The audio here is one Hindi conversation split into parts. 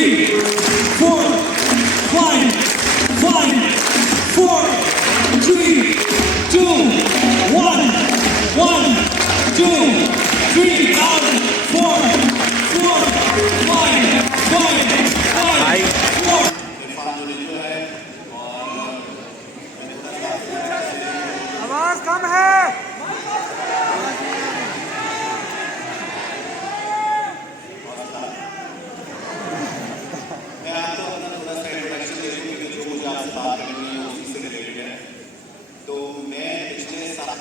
3, 4, 5, 4, 3, 2, 1, 1, 2, 3, out, 4, 4, 5, 5, 4. इरफान जुनेजो है और आवाज कम है। मैं आपको अपना थोड़ा सा इंट्रोडक्शन दे दूँ क्योंकि जो मुझे आपसे बात करनी है उसी से रिलेटेड है। तो मैं पिछले 7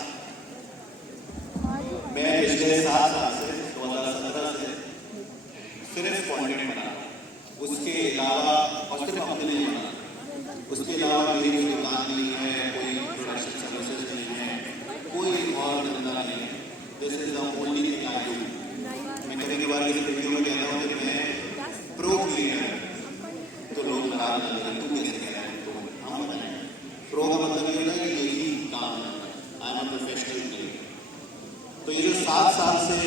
साल से 2017 से सिर्फ कंटेंट बना रहा हूँ। उसके अलावा और सिर्फ अपने लिए बना रहा हूँ। उसके अलावा मेरी कोई दुकान नहीं है, कोई प्रोडक्शन सर्विसेज नहीं है, कोई और धंधा नहीं है। This is the only thing I do. मैं कभी कभार किसी वीडियो में कहता हूँ कि मैं प्रो क्रिएटर हूँ, तो लोग नाराज हो जाते हैं, तू कैसे कह रहा है? तो हम बताएं, प्रो का मतलब ये होता है कि यही काम है, I am a professional player. तो ये जो 7 साल से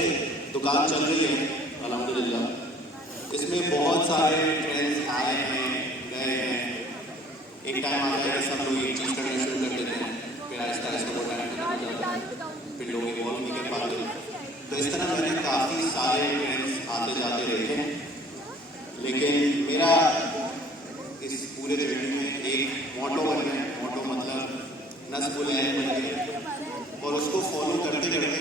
दुकान चल रही है अल्हम्दुलिल्लाह, इसमें बहुत सारे ट्रेंड्स आए हैं, गए हैं। एक टाइम आता है कि सब लोग एक चीज़ करना शुरू कर देते हैं, फिर आहिस्ता आहिस्ता वो टाइम खत्म हो जाता है, फिर लोग इवॉल्व नहीं कर पाते। तो इस तरह मैंने काफ़ी सारे ट्रेंड्स आते जाते देखे हैं, लेकिन मेरा इस पूरे जर्नी में एक मोटो बन गया। मोटो मतलब नस्ब लैन बन गया और उसको फॉलो करते करते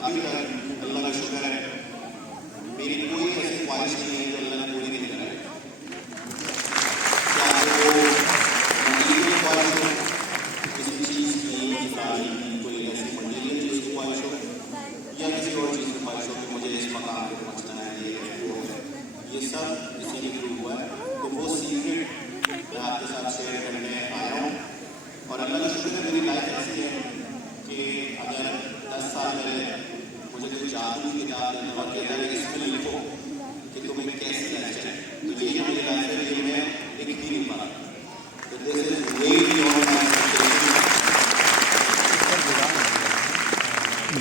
अभी तक अल्लाह का शुक्र है मेरी कोई ऐसी ख्वाहिश नहीं है जो अल्लाह ने पूरी नहीं कराई। चाहे वो मटीरियल ख्वाहिश हो, किसी चीज़ की गाड़ी की कोई ऐसी मटीरियल चीज़ की ख्वाहिश हो, या किसी और चीज़ की ख्वाहिश हो कि मुझे इस मकाम पर पहुँचना है, ये है वो है, ये सब इसी के थ्रू हुआ है। तो वो सीक्रेट मैं आपके साथ शेयर करने आया हूँ। और अल्लाह का शुक्र है मेरी लाइफ ऐसी है कि अगर 10 साल पहले मुझे कोई जादू की किताब देने और कहता है इसमें लिखो कि तुम्हें कैसी लाइफ चाहिए, तो ये मेरी लाइफ है, ये मैं लिख ही नहीं पा। तो this is way beyond my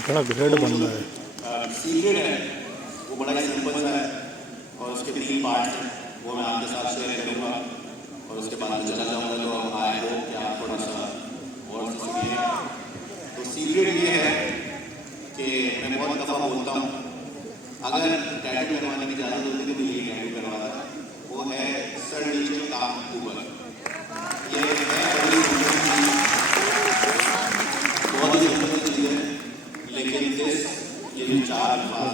बड़ा ग्रेड बन रहा है। सीक्रेट है वो बड़ा ही सिंपल सा है और उसके 3 पार्ट हैं, वो मैं आपके साथ शेयर करूँगा और उसके बाद में चला जाऊँगा। तो आई होप कि आप थोड़ा सा और सुनिए। तो सीक्रेट ये है कि मैं बहुत दफ़ा बोलता हूँ, अगर टैटू करवाने की इजाज़त होती तो मैं ये टैटू करवाता, वो है सर नीचे काम ऊपर। ये है बड़ी सिंपल चीज़, बहुत ही सिंपल चीज़ है, लेकिन ये जो 4 अल्फाज